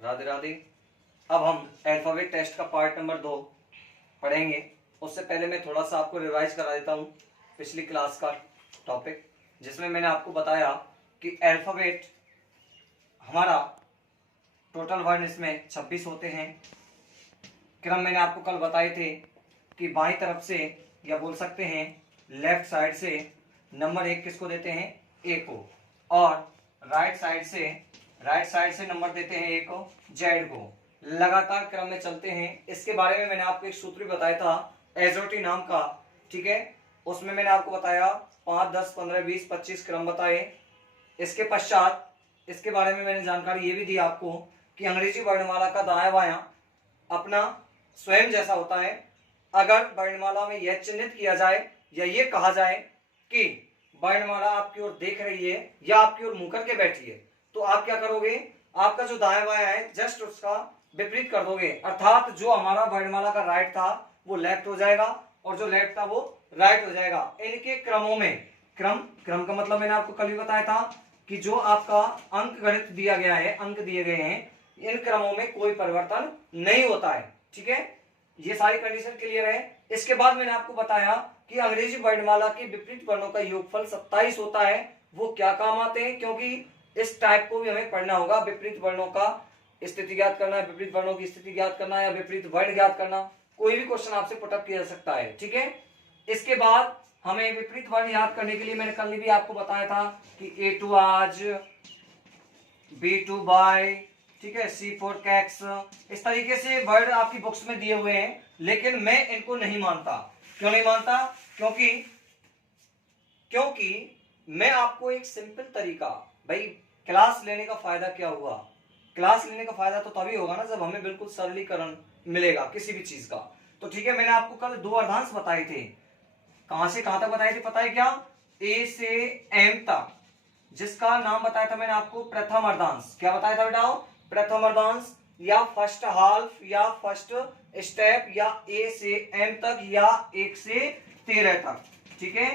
राधे राधे। अब हम alphabet test का पार्ट नंबर 2 पढ़ेंगे। उससे पहले मैं थोड़ा सा आपको रिवाइज करा देता हूँ पिछली क्लास का टॉपिक, जिसमें मैंने आपको बताया कि अल्फाबेट हमारा टोटल वर्ण इसमें 26 होते हैं। क्रम मैंने आपको कल बताए थे कि बाईं तरफ से या बोल सकते हैं लेफ्ट साइड से नंबर 1 किसको देते हैं, ए को, और राइट साइड से नंबर देते हैं ए को, जेड को। लगातार क्रम में चलते हैं। इसके बारे में मैंने आपको एक सूत्र भी बताया था एजोटी नाम का, ठीक है। उसमें मैंने आपको बताया 5, 10, 15, 20, 25 क्रम बताए। इसके पश्चात इसके बारे में मैंने जानकारी ये भी दी आपको कि अंग्रेजी वर्णमाला का दायां बायां अपना स्वयं जैसा होता है। अगर वर्णमाला में यह चिन्हित किया जाए या ये कहा जाए कि वर्णमाला आपकी ओर देख रही है या आपकी ओर मुंह करके बैठी है, तो आप क्या करोगे, आपका जो दायां बायां है जस्ट उसका विपरीत कर दोगे। अर्थात जो हमारा वर्णमाला का राइट था वो लेफ्ट हो जाएगा और जो लेफ्ट था वो राइट हो जाएगा। इनके क्रमों में क्रम का मतलब मैंने आपको कल भी बताया था कि जो आपका अंक गणित दिया गया है, अंक दिए गए हैं, इन क्रमों में कोई परिवर्तन नहीं होता है, ठीक है। ये सारी कंडीशन क्लियर है। इसके बाद मैंने आपको बताया कि अंग्रेजी वर्णमाला के विपरीत वर्णों का योगफल 27 होता है। वो क्या काम आते हैं, क्योंकि इस टाइप को भी हमें पढ़ना होगा। विपरीत वर्णों का स्थिति ज्ञात करना, विपरीत वर्णों की स्थिति ज्ञात करना या विपरीत वर्ण ज्ञात करना, कोई भी क्वेश्चन आपसे पुटअप किया जा सकता है, ठीक है। इसके बाद हमें विपरीत वर्ण याद करने के लिए मैंने कल भी आपको बताया था कि A2 आज, B2 बाय, ठीक है, C4 कैक्स, इस तरीके से वर्ड आपकी बुक्स में दिए हुए हैं, लेकिन मैं इनको नहीं मानता। क्यों नहीं मानता? क्योंकि मैं आपको एक सिंपल तरीका, भाई क्लास लेने का फायदा क्या हुआ? क्लास लेने का फायदा तो तभी होगा ना जब हमें बिल्कुल सरलीकरण मिलेगा किसी भी चीज का। तो ठीक है, मैंने आपको कल 2 अर्धांश बताए थे। कहां से कहां तक बताए थे पता है क्या? ए से एम तक, जिसका नाम बताया था मैंने आपको प्रथम अर्धांश। क्या बताया था बेटा? प्रथम अर्धांश या फर्स्ट हाल्फ या फर्स्ट स्टेप या ए से एम तक या 1 से 13 तक, ठीक है।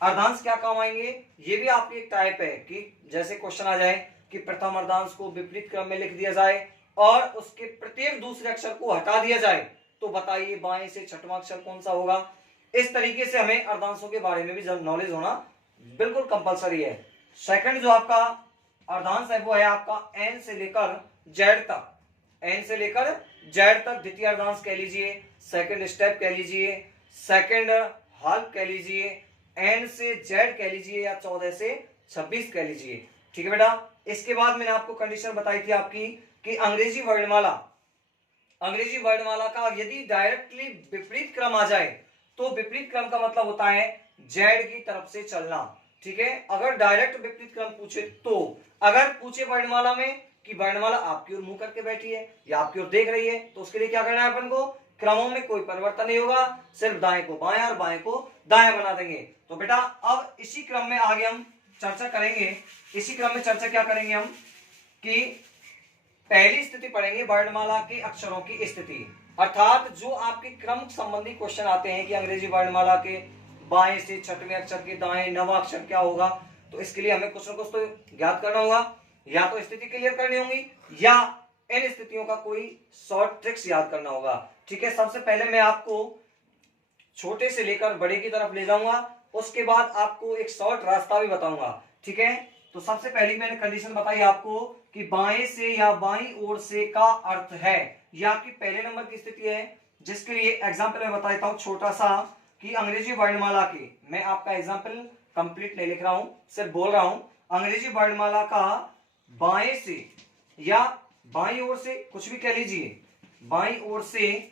अर्धांश क्या काम आएंगे? ये भी आपकी एक टाइप है कि जैसे क्वेश्चन आ जाए कि प्रथम अर्धांश को विपरीत क्रम में लिख दिया जाए और उसके प्रत्येक दूसरे अक्षर को हटा दिया जाए, तो बताइए बाएं से छठवां अक्षर कौन सा होगा। इस तरीके से हमें अर्धांशों के बारे में भी नॉलेज होना बिल्कुल कंपलसरी है। सेकंड जो आपका अर्धांश है वो है आपका एन से लेकर जेड तक, एन से लेकर जेड तक द्वितीय अर्धांश कह लीजिए, सेकंड स्टेप कह लीजिए, सेकंड हाल्फ कह लीजिए, एन से जेड कह लीजिए या 14 से 26 कह लीजिए, ठीक है बेटा। इसके बाद मैंने आपको कंडीशन बताई थी आपकी कि अंग्रेजी वर्णमाला का यदि डायरेक्टली विपरीत क्रम आ जाए तो विपरीत क्रम का मतलब होता है जेड की तरफ से चलना, ठीक है। अगर डायरेक्ट विपरीत क्रम पूछे तो, अगर पूछे वर्णमाला में कि वर्णमाला आपकी ओर मुंह करके बैठी है या आपकी ओर देख रही है, तो उसके लिए क्या करना है अपन को? क्रमों में कोई परिवर्तन नहीं होगा, सिर्फ दाएं को बाएं और बाएं को दाएं बना देंगे। तो बेटा अब इसी क्रम में आगे हम चर्चा करेंगे। इसी क्रम में चर्चा क्या करेंगे हम कि पहली स्थिति पढ़ेंगे वर्णमाला के अक्षरों की स्थिति, अर्थात जो आपके क्रम संबंधी क्वेश्चन आते हैं कि अंग्रेजी वर्णमाला के बाएं से छठवें अक्षर के दाएं नवा अक्षर क्या होगा, तो इसके लिए हमें कुछ न कुछ तो ज्ञात करना होगा, या तो स्थिति क्लियर करनी होगी या इन स्थितियों का कोई शॉर्ट ट्रिक्स याद करना होगा, ठीक है। सबसे पहले मैं आपको छोटे से लेकर बड़े की तरफ ले जाऊंगा, उसके बाद आपको एक शॉर्ट रास्ता भी बताऊंगा, ठीक है। तो सबसे पहले मैंने कंडीशन बताई आपको कि बाएं से या बाईं ओर से का अर्थ है, यह आपकी पहले नंबर की स्थिति है, जिसके लिए एग्जाम्पल मैं बता देता हूं छोटा सा कि अंग्रेजी वर्णमाला के, मैं आपका एग्जाम्पल कंप्लीट नहीं लिख रहा हूं, सिर्फ बोल रहा हूं। अंग्रेजी वर्णमाला का बाएं से या बाईं ओर से, कुछ भी कह लीजिए, बाईं ओर से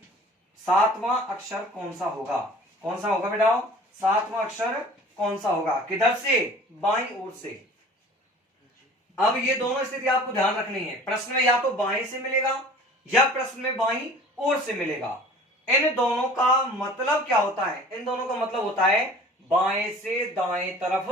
7वां अक्षर कौन सा होगा? कौन सा होगा बेटा? 7वां अक्षर कौन सा होगा? किधर से? बाईं ओर से। अब ये दोनों स्थिति आपको ध्यान रखनी है। प्रश्न में या तो बाएं से मिलेगा या प्रश्न में बाईं ओर से मिलेगा। इन दोनों का मतलब क्या होता है? इन दोनों का मतलब होता है बाएं से दाएं तरफ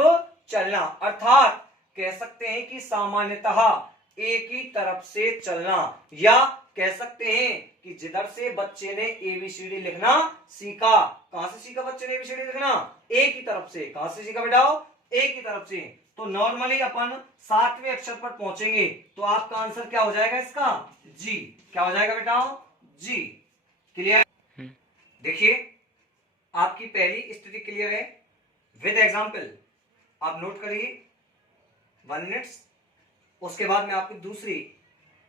चलना, अर्थात कह सकते हैं कि सामान्यतः एक ही तरफ से चलना, या कह सकते हैं कि जिधर से बच्चे ने एबीसीडी लिखना सीखा। कहां से सीखा बच्चे ने एबीसीडी लिखना? एक ही तरफ से। कहां से सीखा बेटा? एक ही तरफ से। तो नॉर्मली अपन 7वें अक्षर पर पहुंचेंगे, तो आपका आंसर क्या हो जाएगा इसका? जी। क्या हो जाएगा बेटा? जी। क्लियर? देखिए आपकी पहली स्थिति क्लियर है विद एग्जांपल, आप नोट करिए 1 मिनट, उसके बाद मैं आपकी दूसरी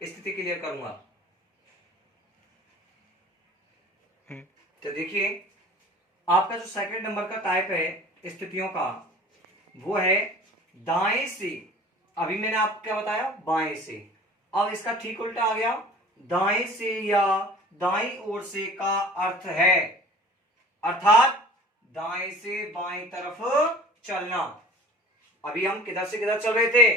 स्थिति क्लियर करूंगा। तो देखिए आपका जो सेकंड नंबर का टाइप है स्थितियों का, वो है दाएं से। अभी मैंने आपको क्या बताया? बाएं से। अब इसका ठीक उल्टा आ गया, दाएं से या दाईं ओर से का अर्थ है, अर्थात दाएं से बाएं तरफ चलना। अभी हम किधर से किधर चल रहे थे?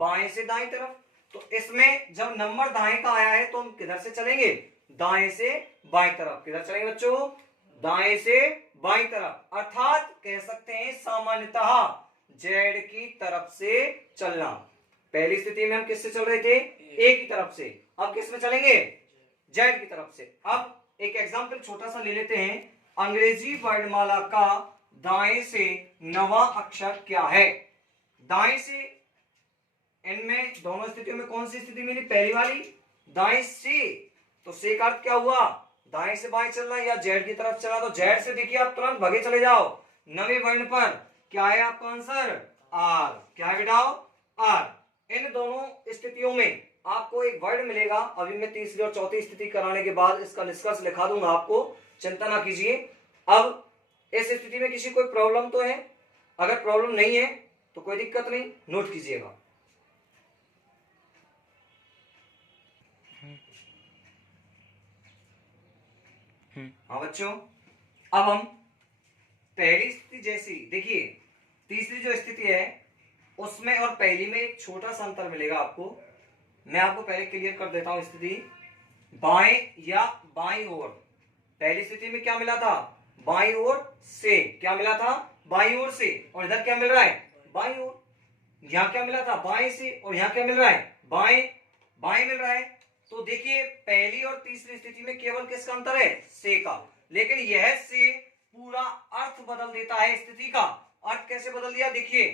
बाएं से दाएं तरफ। तो इसमें जब नंबर दाएं का आया है तो हम किधर से चलेंगे? दाएं से बाएं तरफ। किधर चलेंगे बच्चों? दाएं से बाएं तरफ, अर्थात कह सकते हैं सामान्यतः जेड की तरफ से चलना। पहली स्थिति में हम किससे चल रहे थे? ए की तरफ से। अब किस में चलेंगे? जेड की तरफ से। अब एक एग्जाम्पल छोटा सा ले लेते हैं। अंग्रेजी वर्णमाला का दाएं से 9वां अक्षर क्या है? दाएं से, इनमें दोनों स्थितियों में कौन सी स्थिति मिली? पहली वाली, दाएं से। तो से का अर्थ क्या हुआ? दाएं से बाएं चलना, या जेड की तरफ चला। तो जेड से देखिए आप तुरंत भगे चले जाओ 9वें वर्ण पर। क्या है आपका आंसर? आर। क्या है बेटा? आर। इन दोनों स्थितियों में आपको एक वर्ड मिलेगा। अभी मैं तीसरी और चौथी स्थिति कराने के बाद इसका निष्कर्ष लिखा दूंगा आपको, चिंता ना कीजिए। अब इस स्थिति में किसी कोई प्रॉब्लम तो है? अगर प्रॉब्लम नहीं है तो कोई दिक्कत नहीं, नोट कीजिएगा। हाँ बच्चों, अब हम पहली स्थिति जैसी, देखिए तीसरी जो स्थिति है उसमें और पहली में एक छोटा सा अंतर मिलेगा आपको। मैं आपको पहले क्लियर कर देता हूं स्थिति। बाएं या बाईं ओर, पहली स्थिति में क्या मिला था? बाईं ओर से। क्या मिला था? बाईं ओर से। और इधर क्या मिल रहा है? बाईं ओर। यहां क्या मिला था? बाएं से। और यहां क्या मिल रहा है? बाएं बाएं मिल रहा है। तो देखिए पहली और तीसरी स्थिति में केवल किसका अंतर है? से का। लेकिन यह से पूरा अर्थ बदल देता है स्थिति का। अर्थ कैसे बदल दिया? देखिए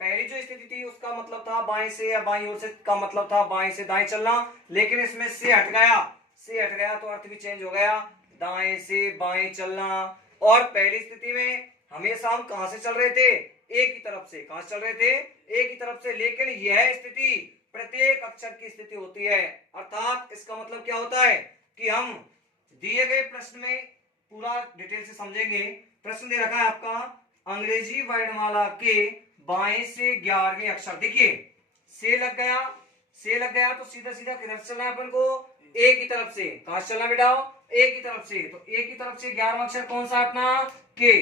पहली जो स्थिति थी उसका मतलब था बाएं से या बाईं ओर से का मतलब था बाएं से दाएं चलना, लेकिन इसमें से हट गया। से हट गया तो अर्थ भी चेंज हो गया, दाएं से बाएं चलना। और पहली स्थिति में हमेशा हम कहां से चल रहे थे? ए की तरफ से। कहां से चल रहे थे? ए की तरफ से। लेकिन यह स्थिति प्रत्येक अक्षर की स्थिति होती है, अर्थात इसका मतलब क्या होता है कि हम दिए गए प्रश्न में पूरा डिटेल से समझेंगे। प्रश्न दे रखा है आपका, अंग्रेजी वर्णमाला के बाएं से 11वें अक्षर। देखिए से लग गया, से लग गया तो सीधा सीधा किधर चलना है अपन को? ए की तरफ से। कहां से चलना बेटा? ए की तरफ से। तो ए की तरफ से 11वां अक्षर कौन सा अपना? के।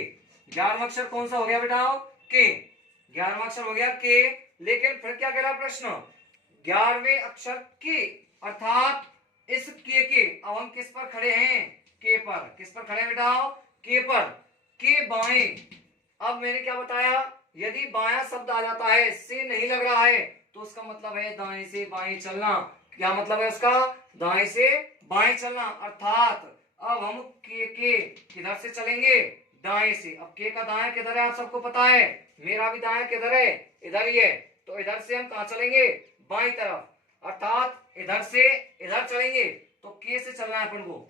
11वां अक्षर कौन सा हो गया बेटा? के। 11वां अक्षर हो गया के। लेकिन फिर क्या कह रहा प्रश्न? 11वें अक्षर के, अर्थात इस के अब हम किस पर खड़े हैं? के पर। किस पर खड़े हैं बेटा? के पर। के बाएं। अब मैंने क्या बताया? यदि बायां शब्द आ जाता है, से नहीं लग रहा है, तो उसका मतलब है दाएं से बाएं चलना। क्या मतलब है उसका? दाएं से बाएं चलना। अर्थात अब हम के किधर से चलेंगे? दाएं से। अब के का दाएं किधर है आप सबको पता है, मेरा भी दाएं किधर है? इधर ही है। तो इधर से हम कहां चलेंगे? बाईं तरफ। अर्थात इधर से इधर चलेंगे तो के से चलना है अपन को।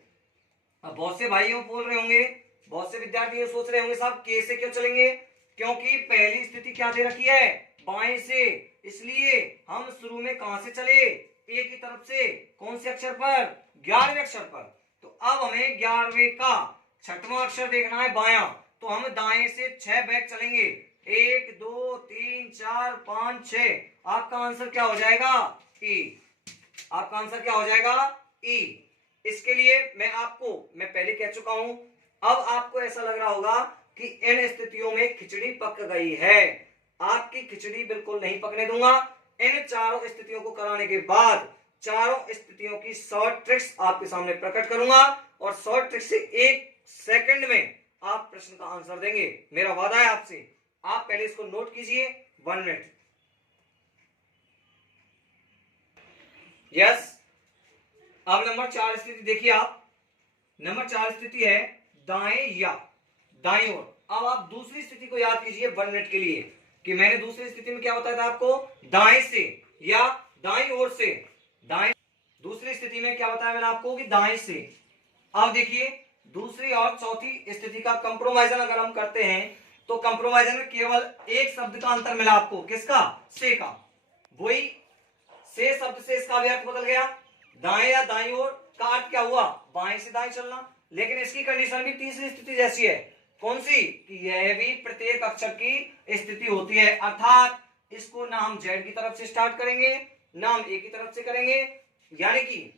अब बहुत से भाइयों बोल रहे होंगे, बहुत से विद्यार्थी सोच रहे होंगे साहब के से क्यों चलेंगे? क्योंकि पहली स्थिति क्या दे रखी है? बाएं से। इसलिए हम शुरू में कहां से चले? ए की तरफ से। कौन से अक्षर पर? 11वें अक्षर पर। तो अब हमें 11वें का 6वां अक्षर देखना है बायां, तो हम दाएं से 6 बैक चलेंगे। 1 2 3 4 5 6। आपका आंसर क्या हो जाएगा? ई। आपका आंसर क्या हो जाएगा? ई। इसके लिए मैं पहले कह चुका हूं। अब आपको ऐसा लग रहा होगा कि इन स्थितियों में खिचड़ी पक गई है। आपकी खिचड़ी बिल्कुल नहीं पकने दूंगा। इन चारों स्थितियों को कराने के बाद चारों स्थितियों की शॉर्ट ट्रिक्स आपके सामने प्रकट करूंगा, और शॉर्ट ट्रिक से 1 सेकंड में आप प्रश्न का आंसर देंगे। मेरा वादा है आपसे। आप पहले इसको नोट कीजिए। 1 मिनट। यस। अब नंबर 4 स्थिति देखिए आप। नंबर 4 स्थिति है दाएं या दाईं ओर। अब आप दूसरी स्थिति को याद कीजिए 1 मिनट के लिए। कि मैंने दूसरी स्थिति में क्या बताया था आपको, दाएं से या दाईं ओर से, दाएं, दूसरी स्थिति में क्या बताया मैंने आपको कि दाएं से। अब देखिए दूसरी और चौथी स्थिति का कंप्रोमाइजन अगर हम करते हैं तो कंप्रोमाइजन में केवल एक शब्द का अंतर मिला आपको, किसका, से का, वही से शब्द से इसका भी अर्थ बदल गया, दाएं या दाईं ओर का अर्थ क्या हुआ, बाएं से दाएं चलना। लेकिन इसकी कंडीशन भी तीसरी स्थिति जैसी है, कौन सी, कि यह भी प्रत्येक अक्षर की स्थिति होती है, अर्थात इसको ना हम जेड की तरफ से स्टार्ट करेंगे ना हम ए की तरफ से करेंगे, यानी कि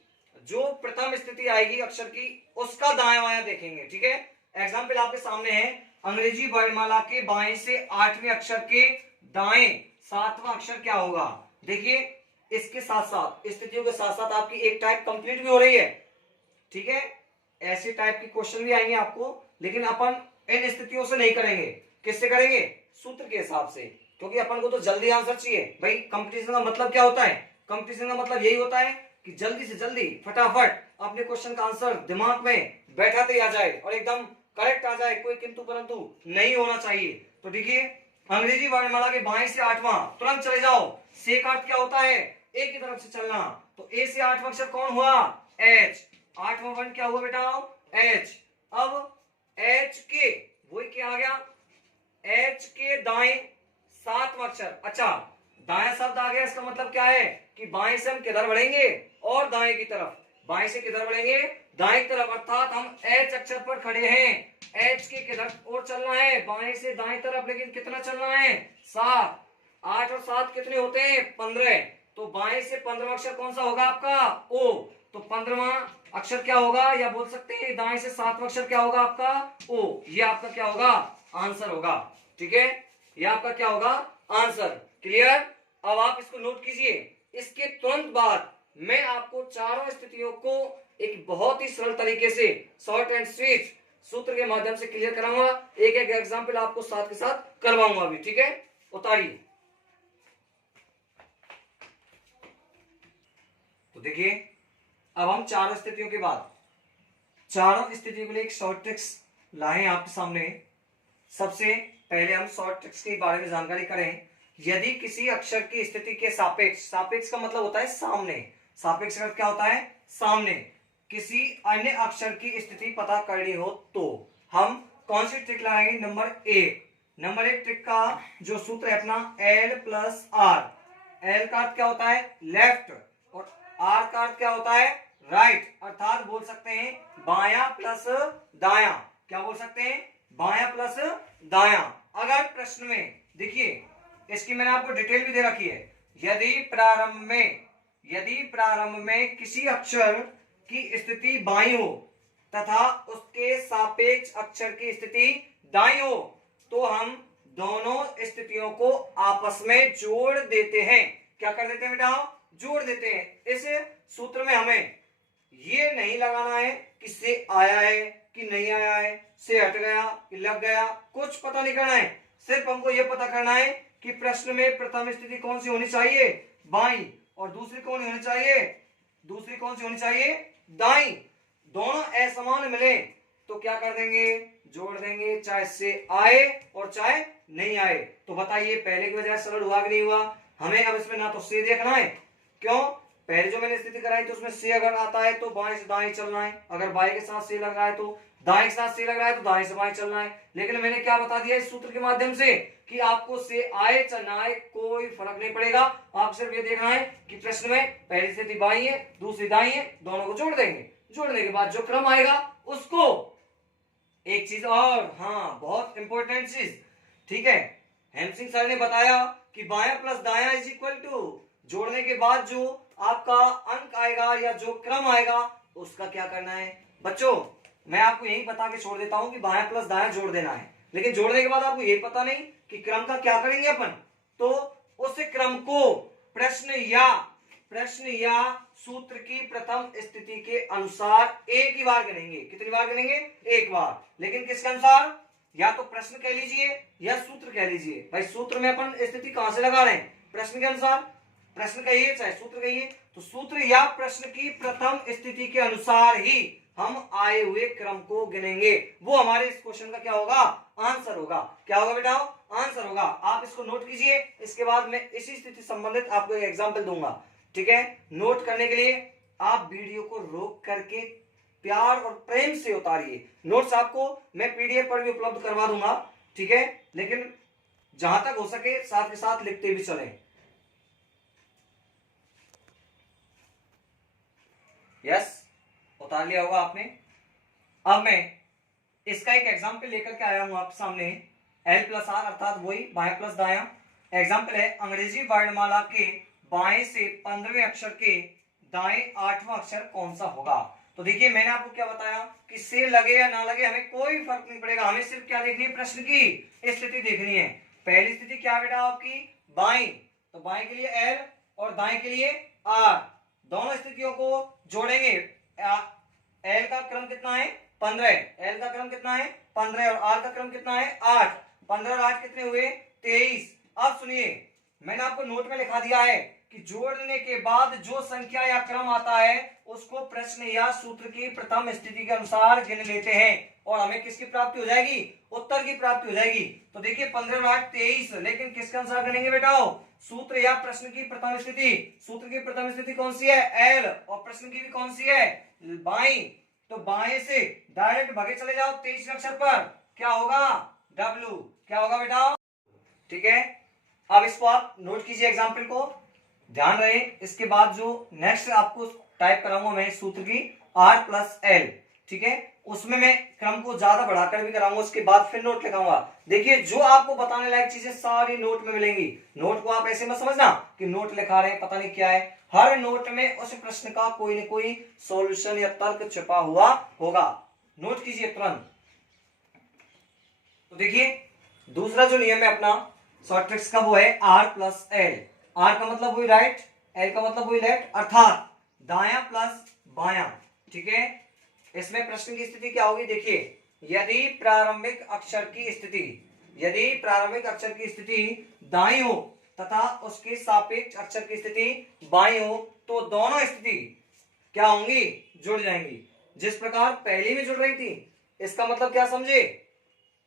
जो प्रथम स्थिति आएगी अक्षर की उसका दाएं बायां देखेंगे। ठीक है, एग्जाम्पल आपके सामने है, अंग्रेजी वर्णमाला के बाएं से 8वें अक्षर के दाएं 7वां अक्षर क्या होगा। देखिए इसके साथ साथ स्थितियों के साथ साथ आपकी एक टाइप कंप्लीट भी हो रही है। ठीक है, ऐसे टाइप की क्वेश्चन भी आएंगे आपको, लेकिन अपन इन स्थितियों से नहीं करेंगे, किससे करेंगे, सूत्र के हिसाब से, क्योंकि अपन को तो जल्दी आंसर चाहिए भाई। कंपटीशन का मतलब क्या होता है, कंपटीशन का मतलब यही होता है कि जल्दी से जल्दी फटाफट अपने क्वेश्चन का आंसर दिमाग में बैठाते आ जाए और एकदम करेक्ट आ जाए, कोई किंतु परंतु नहीं होना चाहिए। तो देखिए अंग्रेजी वर्णमाला के बाएं से 8वां, तुरंत चले जाओ, से का अर्थ क्या होता है, ए की तरफ से चलना, तो ए से 8वां अक्षर कौन हुआ, एच, 8वां वर्ण क्या हुआ बेटा, एच। अब एच के वही क्या आ गया, एच के दाएं 7वां अक्षर, अच्छा दाएं शब्द आ गया, इसका मतलब क्या है कि बाएं से हम किधर बढ़ेंगे, और दाएं की तरफ, बाएं से किधर बढ़ेंगे, दाएं की तरफ, अर्थात हम एच अक्षर पर खड़े हैं, एच के किधर और चलना है, बाएं से दाएं तरफ, लेकिन कितना चलना है, 7, 8 और 7 कितने होते हैं, 15, तो बाएं से 15वां अक्षर कौन सा होगा आपका, ओ, तो 15वां अक्षर क्या होगा, या बोल सकते हैं दाएं से 7वां अक्षर क्या होगा आपका, ओ, ये आपका क्या होगा, आंसर होगा। ठीक है, ये आपका क्या होगा, आंसर। क्लियर, अब आप इसको नोट कीजिए। इसके तुरंत बाद मैं आपको चारों स्थितियों को एक बहुत ही सरल तरीके से शॉर्ट एंड स्वीट सूत्र के माध्यम से क्लियर कराऊंगा, एक एक एग्जांपल आपको साथ के साथ करवाऊंगा अभी। ठीक है, उतारिए। तो देखिए अब हम चारों स्थितियों के बाद चारों स्थितियों के लिए एक शॉर्ट ट्रिक्स लाए आपके सामने। सबसे पहले हम शॉर्ट ट्रिक्स के बारे में जानकारी करें। यदि किसी अक्षर की स्थिति के सापेक्ष, सापेक्ष का मतलब होता है सामने, सापेक्ष का क्या होता है, सामने, किसी अन्य अक्षर की स्थिति पता करनी हो तो हम कौन सी ट्रिक लगाएंगे, नंबर एक ट्रिक का जो सूत्र है अपना L प्लस आर। L का अर्थ क्या होता है, लेफ्ट, और R का अर्थ क्या होता है, राइट, अर्थात बोल सकते हैं बायां प्लस दायां। क्या बोल सकते हैं, बायां प्लस दायां। अगर प्रश्न में देखिए इसकी मैंने आपको डिटेल भी दे रखी है, यदि प्रारंभ में किसी अक्षर की स्थिति बाईं हो तथा उसके सापेक्ष अक्षर की स्थिति दाईं हो तो हम दोनों स्थितियों को आपस में जोड़ देते हैं। क्या कर देते हैं बेटा, जोड़ देते हैं। इस सूत्र में हमें ये नहीं लगाना है कि से आया है कि नहीं आया है, से हट गया कि लग गया, कुछ पता नहीं करना है। सिर्फ हमको ये पता करना है कि प्रश्न में प्रथम स्थिति कौन सी होनी चाहिए, बाईं, और दूसरी कौन होनी चाहिए, दूसरी कौन सी होनी चाहिए, दाईं। दोनों असमान मिले तो क्या कर देंगे, जोड़ देंगे, चाहे से आए और चाहे नहीं आए। तो बताइए पहले की बजाय सरल हुआ कि नहीं हुआ। हमें अब इसमें ना तो से देखना है, क्यों, पहले जो मैंने स्थिति कराई तो उसमें से अगर आता है तो बाएं से दाएं चलना है, अगर बाएं के साथ से लग रहा है तो दाएं के साथ से लग रहा है तो दाएं से बाएं चलना है। लेकिन मैंने क्या बता दिया इस सूत्र के माध्यम से कि आपको से आए चाहे ना आए कोई फर्क नहीं पड़ेगा, आप सिर्फ ये देखना है कि प्रश्न में पहली स्थिति बाईं है दूसरी दाईं है, दोनों को जोड़ देंगे, जोड़ने के बाद जो क्रम आएगा उसको, एक चीज और, हाँ बहुत इंपॉर्टेंट चीज, ठीक है, हेमसिंह सर ने बताया कि बायां प्लस दायां इज इक्वल टू, जोड़ने के बाद जो आपका अंक आएगा या जो क्रम आएगा उसका क्या करना है। बच्चों मैं आपको यही बता के छोड़ देता हूं कि बायां प्लस दायां जोड़ देना है, लेकिन जोड़ने के बाद आपको ये पता नहीं कि क्रम का क्या करेंगे अपन, तो उस क्रम को प्रश्न या सूत्र की प्रथम स्थिति के अनुसार एक ही बार गिनेंगे। कितनी बार गिनेंगे, एक बार, लेकिन किसके अनुसार, या तो प्रश्न कह लीजिए या सूत्र कह लीजिए। भाई सूत्र में अपन स्थिति कहां से लगा रहे हैं, प्रश्न के अनुसार, प्रश्न कहिए चाहे सूत्र कहिए, तो सूत्र या प्रश्न की प्रथम स्थिति के अनुसार ही हम आए हुए क्रम को गिनेंगे। वो हमारे इस क्वेश्चन का क्या होगा, आंसर होगा। क्या होगा बेटा, आंसर होगा। आप इसको नोट कीजिए, इसके बाद मैं इसी स्थिति संबंधित आपको एक एग्जांपल दूंगा। ठीक है, नोट करने के लिए आप वीडियो को रोक करके प्यार और प्रेम से उतारिए। नोट्स आपको मैं पीडीएफ पर भी उपलब्ध करवा दूंगा। ठीक है, लेकिन जहां तक हो सके साथ के साथ लिखते भी चलें। यस, उतार लिया होगा आपने। अब मैं इसका एक एग्जाम्पल लेकर के आया हूं आपके सामने। L प्लस आर अर्थात वही बाएं प्लस दायां। एग्जाम्पल है, अंग्रेजी वर्णमाला के बाएं से 15वें अक्षर के दाएं 8वां अक्षर कौन सा होगा। तो देखिए, मैंने आपको क्या बताया कि से लगे या ना लगे हमें कोई फर्क नहीं पड़ेगा, हमें सिर्फ क्या देखनी है, प्रश्न की स्थिति देखनी है। पहली स्थिति क्या बेटा आपकी, बाएं, तो बाएं के लिए L और दाएं के लिए R, दोनों स्थितियों को जोड़ेंगे। L का क्रम कितना है, 15। L का क्रम कितना है, 15, और R का क्रम कितना है, 8। 15 और 8 कितने हुए, 23। अब सुनिए, मैंने आपको नोट में लिखा दिया है कि जोड़ने के बाद जो संख्या या क्रम आता है उसको प्रश्न या सूत्र की प्रथम स्थिति के अनुसार गिन लेते हैं और हमें किसकी प्राप्ति हो जाएगी, उत्तर की प्राप्ति हो जाएगी। तो देखिए 15 और 8 23, लेकिन किसके अनुसार गिनेंगे बेटाओ, सूत्र या प्रश्न की प्रथम स्थिति। सूत्र की प्रथम स्थिति कौन सी है, एल, और प्रश्न की भी कौन सी है, बाई। तो बाएं से डायरेक्ट भागे चले जाओ 23 अक्षर पर, क्या होगा, डब्ल्यू। क्या होगा बेटा, ठीक है। अब इसको आप नोट कीजिए, एग्जाम्पल को ध्यान रहे। इसके बाद जो नेक्स्ट आपको टाइप कराऊंगा मैं सूत्र की R प्लस L, ठीक है, उसमें मैं क्रम को ज्यादा बढ़ाकर भी कराऊंगा, उसके बाद फिर नोट लिखाऊंगा। देखिए, जो आपको बताने लायक चीजें सारी नोट में मिलेंगी। नोट को आप ऐसे मत समझना कि नोट लिखा रहे हैं पता नहीं क्या है, हर नोट में उस प्रश्न का कोई न कोई सॉल्यूशन या तर्क छुपा हुआ होगा। नोट कीजिए तुरंत। तो देखिए, दूसरा जो नियम है अपना शॉर्ट ट्रिक्स का, वो है R प्लस L। R का मतलब हुई राइट, L का मतलब हुई लेफ्ट, अर्थात दायां प्लस बायां। ठीक है, इसमें प्रश्न की स्थिति क्या होगी, देखिए, यदि प्रारंभिक अक्षर की स्थिति, यदि प्रारंभिक अक्षर की स्थिति दाईं हो तथा उसके सापेक्ष अक्षर की स्थिति बाईं हो तो दोनों स्थिति क्या होंगी, जुड़ जाएंगी। जिस प्रकार पहली में जुड़ रही थी, इसका मतलब क्या समझे,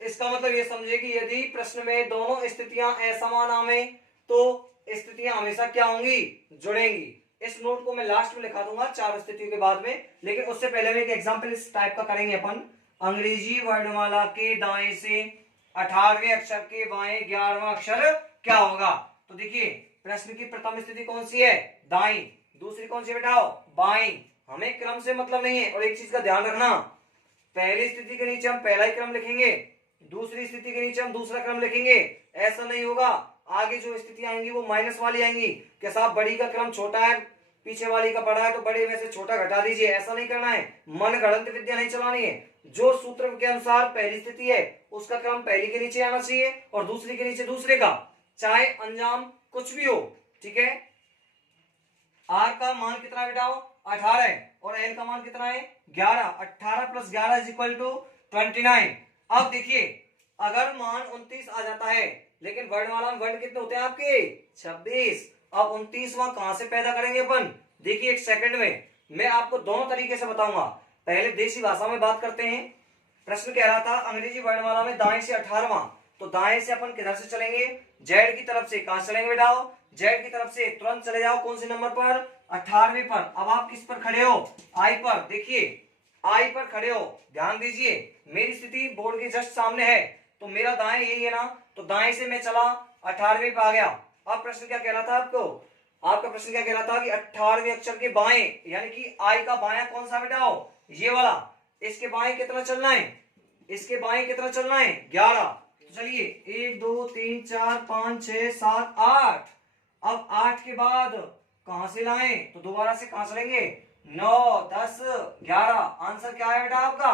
इसका मतलब ये समझे कि यदि प्रश्न में दोनों स्थितियां असमान आवे तो स्थितियां हमेशा क्या होंगी, जुड़ेंगी। इस नोट को मैं लास्ट में लिखा दूंगा 4 स्थितियों के बाद में, लेकिन उससे पहले में एक एग्जांपल इस टाइप का करेंगे अपन। अंग्रेजी वर्णमाला के दाएं से 18वें अक्षर के बाएं 11वां अक्षर क्या होगा। तो देखिए, प्रश्न की प्रथम स्थिति कौन सी है, दाई, दूसरी कौन सी बेटाओ, बाई। हमें क्रम से मतलब नहीं है, और एक चीज का ध्यान रखना, पहली स्थिति के नीचे हम पहला ही क्रम लिखेंगे, दूसरी स्थिति के नीचे हम दूसरा क्रम लिखेंगे, ऐसा नहीं होगा। आगे जो स्थितियां आएंगी वो माइनस वाली आएंगी कि साहब बड़ी का क्रम छोटा है, पीछे वाली का बड़ा है, तो बड़े में से छोटा घटा दीजिए, ऐसा नहीं करना है। मन गणित विद्या नहीं चलानी है। जो सूत्र के अनुसार पहली स्थिति है उसका क्रम पहली के नीचे आना चाहिए और दूसरी के नीचे दूसरे का, चाहे अंजाम कुछ भी हो। ठीक है, R का मान कितना बेटाओ, 18 है, और L का मान कितना है, 11। 18 प्लस 11 इज इक्वल टू 29। अब देखिए, अगर मान 29 आ जाता है, लेकिन वर्णमाला में वर्ण कितने होते हैं आपके, 26। अब 29वां कहां से पैदा करेंगे अपन, देखिए एक सेकंड में मैं आपको दोनों तरीके से बताऊंगा। पहले देसी भाषा में बात करते हैं। प्रश्न कह रहा था अंग्रेजी वर्णमाला में दाएं से 18वां, तो दाएं से अपन किधर से चलेंगे, जेड की तरफ से। कहां चलेंगे बेटाओ, जेड की तरफ से। तुरंत चले जाओ कौन से नंबर पर, 18वें पर। अब आप किस पर खड़े हो, आई पर। देखिए, आई पर खड़े हो, ध्यान दीजिए, मेरी स्थिति बोर्ड के जस्ट सामने है, तो मेरा दाएं यही है ना, तो दाएं से मैं चला 18वें पे आ गया। अब प्रश्न क्या कह रहा था आपको, आपका प्रश्न क्या कह रहा था कि 18वें अक्षर के बाएं, यानी कि आई का बायां कौन सा बेटा हो, ये वाला। इसके बाएं कितना चलना है, इसके बाएं कितना चलना है, 11। तो चलिए 1 2 3 4 5 6 7 8। अब 8 के बाद कहां से लाएं, तो दोबारा से कहां चलेंगे, 9 10 11। आंसर क्या है बेटा आपका,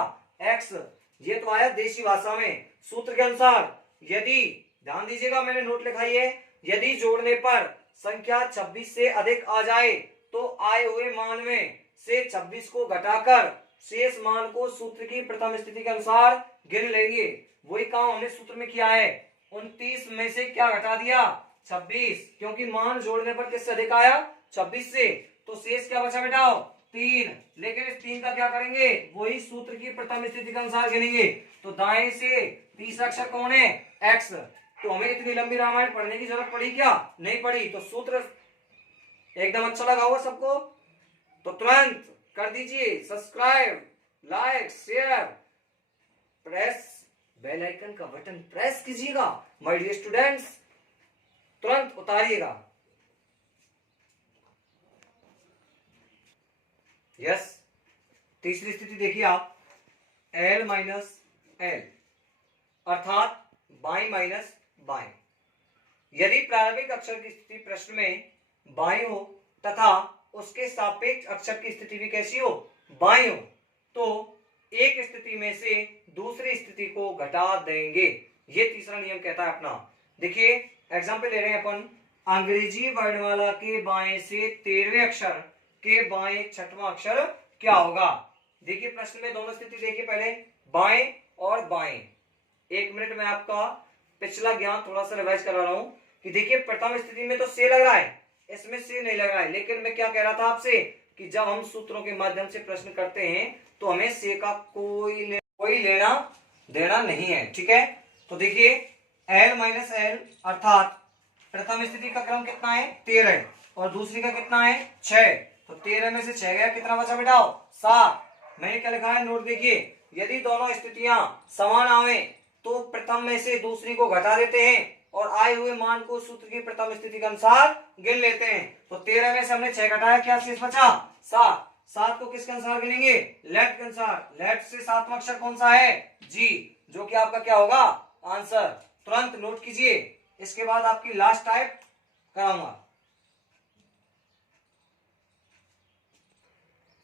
x। ये तो आया देशी भाषा में। सूत्र के अनुसार यदि, ध्यान दीजिएगा मैंने नोट लिखाई है, यदि जोड़ने पर संख्या 26 से अधिक आ जाए तो आए हुए मान में से 26 को घटाकर शेष मान को सूत्र की प्रथम स्थिति के अनुसार गिन लेंगे। वही काम हमने सूत्र में किया है। 29 में से क्या घटा दिया, 26, क्योंकि मान जोड़ने पर किससे अधिक आया, 26 से, तो शेष क्या बचा बेटा, 3, लेकिन इस 3 का क्या करेंगे, वही सूत्र की प्रथम स्थिति के अनुसार गिनेंगे। तो दाएं से तीसरा अक्षर कौन है, x। तो हमें इतनी लंबी रामायण पढ़ने की जरूरत पड़ी क्या, नहीं पड़ी। तो सूत्र एकदम अच्छा लगा होगा सबको, तो तुरंत कर दीजिए subscribe, like, share, press bell icon का बटन प्रेस कीजिएगा माय डियर स्टूडेंट्स, तुरंत उतारिएगा। यस, तीसरी स्थिति देखिए आप, L माइनस L, अर्थात बाई माइनस बाएं। यदि प्रारंभिक अक्षर की स्थिति प्रश्न में बाईं हो तथा उसके सापेक्ष अक्षर की स्थिति भी कैसी हो, बाईं हो, तो एक स्थिति में से दूसरी स्थिति को घटा देंगे। ये तीसरा नियम कहता है अपना। देखिए एग्जाम्पल ले रहे हैं अपन, अंग्रेजी वर्णमाला के बाएं से 13वें अक्षर के बाएं 6वां अक्षर क्या होगा। देखिए प्रश्न में दोनों स्थिति देखिए, पहले बाएं और बाएं। 1 मिनट में आपका पिछला ज्ञान थोड़ा सा रिवाइज करा रहा हूं कि देखिए प्रथम स्थिति में तो से लग रहा है, इसमें से नहीं लग रहा है, लेकिन मैं क्या कह रहा था आपसे कि जब हम सूत्रों के माध्यम से प्रश्न करते हैं तो हमें से का कोई लेना देना नहीं है, ठीक है। तो देखिए L माइनस L, अर्थात प्रथम स्थिति का क्रम कितना है 13 और दूसरी का कितना है 6। तो 13 में से 6 गया, कितना बचा बेटा 7। मैंने क्या लिखा है नोट देखिए, यदि दोनों स्थितियां समान आवे तो प्रथम में से दूसरी को घटा देते हैं और आए हुए मान को सूत्र की प्रथम स्थिति के अनुसार गिन लेते हैं। तो 13 में से हमने 6 घटाया, क्या शेष बचा 7। 7 को किसके अनुसार गिनेंगे, लेफ्ट के अनुसार। लेफ्ट से 7वां अक्षर कौन सा है, जी, जो कि आपका क्या होगा आंसर। तुरंत नोट कीजिए, इसके बाद आपकी लास्ट टाइप कराऊंगा।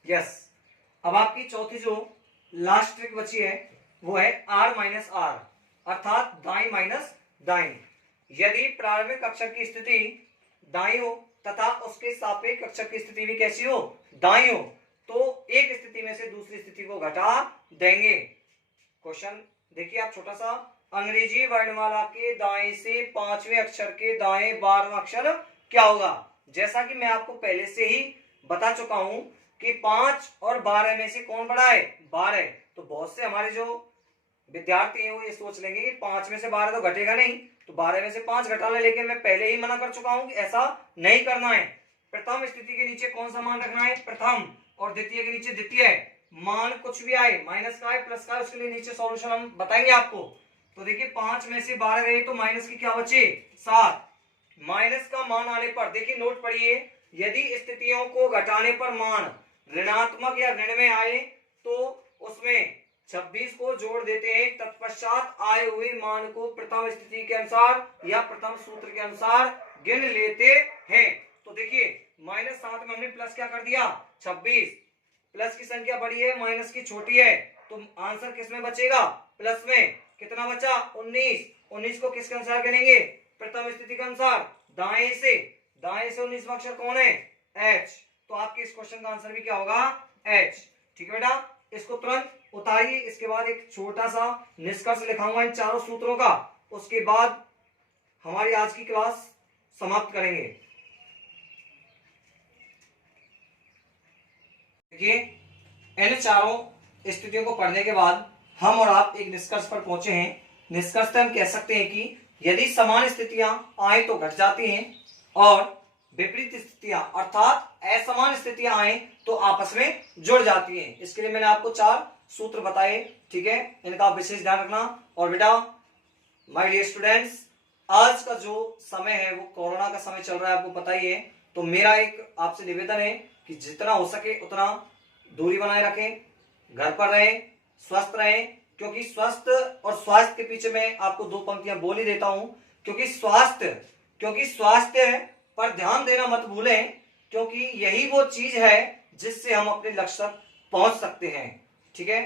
यस, अब आपकी चौथी जो लास्ट ट्रिक बची है वो है R माइनस R, अर्थात दाई माइनस दाई। यदि प्रारंभिक अक्षर की स्थिति दाई हो तथा उसके सापेक्ष अक्षर की स्थिति भी कैसी हो, दाई हो, तो एक स्थिति में से दूसरी स्थिति को घटा देंगे। क्वेश्चन देखिए आप छोटा सा, अंग्रेजी वर्णमाला के दाएं से 5वें अक्षर के दाएं 12वां अक्षर क्या होगा। जैसा कि मैं आपको पहले से ही बता चुका हूं कि 5 और 12 में से कौन बड़ा है, 12। तो बहुत से हमारे जो विद्यार्थी हैं वो ये सोच लेंगे कि 5 में से 12 तो घटेगा नहीं, तो 12 में से 5 घटा ले, लेकिन मैं पहले ही मना कर चुका हूं कि ऐसा नहीं करना है। प्रथम स्थिति के नीचे कौन सा मान रखना है, प्रथम, और द्वितीय के नीचे द्वितीय। मान कुछ भी आए, माइनस का है प्लस का है, उसके लिए नीचे सॉल्यूशन हम बताएंगे आपको। तो देखिए 5 में से 12 गए तो माइनस की क्या बचे 7। माइनस का मान आने पर देखिए नोट पढ़िए, यदि स्थितियों को घटाने पर मान ऋणात्मक या ऋण में आए तो उसमें 26 को जोड़ देते हैं, तत्पश्चात आए हुए मान को प्रथम स्थिति के अनुसार या प्रथम सूत्र के अनुसार गिन लेते हैं। तो देखिए -7 में हमने प्लस क्या कर दिया 26, प्लस की संख्या बड़ी है माइनस की छोटी है, तो आंसर किस में बचेगा, प्लस में। कितना बचा 19। 19 को किसके अनुसार गिनेंगे, प्रथम स्थिति के अनुसार, दाएं से 19वां अक्षर कौन है, H। तो आपके इस क्वेश्चन का आंसर भी क्या होगा H, ठीक है बेटा। इसको तुरंत उतारिए, इसके बाद एक छोटा सा निष्कर्ष लिखाऊंगा इन चारों सूत्रों का, उसके बाद हमारी आज की क्लास समाप्त करेंगे। देखिए इन चारों स्थितियों को पढ़ने के बाद हम और आप एक निष्कर्ष पर पहुंचे हैं। निष्कर्ष हम कह सकते हैं कि यदि समान स्थितियां आए तो घट जाती हैं और विपरीत स्थितियां अर्थात असमान स्थितियां आए तो आपस में जुड़ जाती हैं। इसके लिए मैंने आपको 4 सूत्र बताए, ठीक है, इनका आप विशेष ध्यान रखना। और बेटा माय डियर स्टूडेंट्स, आज का जो समय है वो कोरोना का समय चल रहा है, आपको पता ही है। तो मेरा एक आपसे निवेदन है कि जितना हो सके उतना दूरी बनाए रखें, घर पर रहें, स्वस्थ रहें, क्योंकि स्वस्थ और स्वास्थ्य के पीछे मैं आपको 2 पंक्तियां बोल ही देता हूं। क्योंकि स्वास्थ्य पर ध्यान देना मत भूलें, क्योंकि यही वो चीज है जिससे हम अपने लक्ष्य तक पहुंच सकते हैं, ठीक है।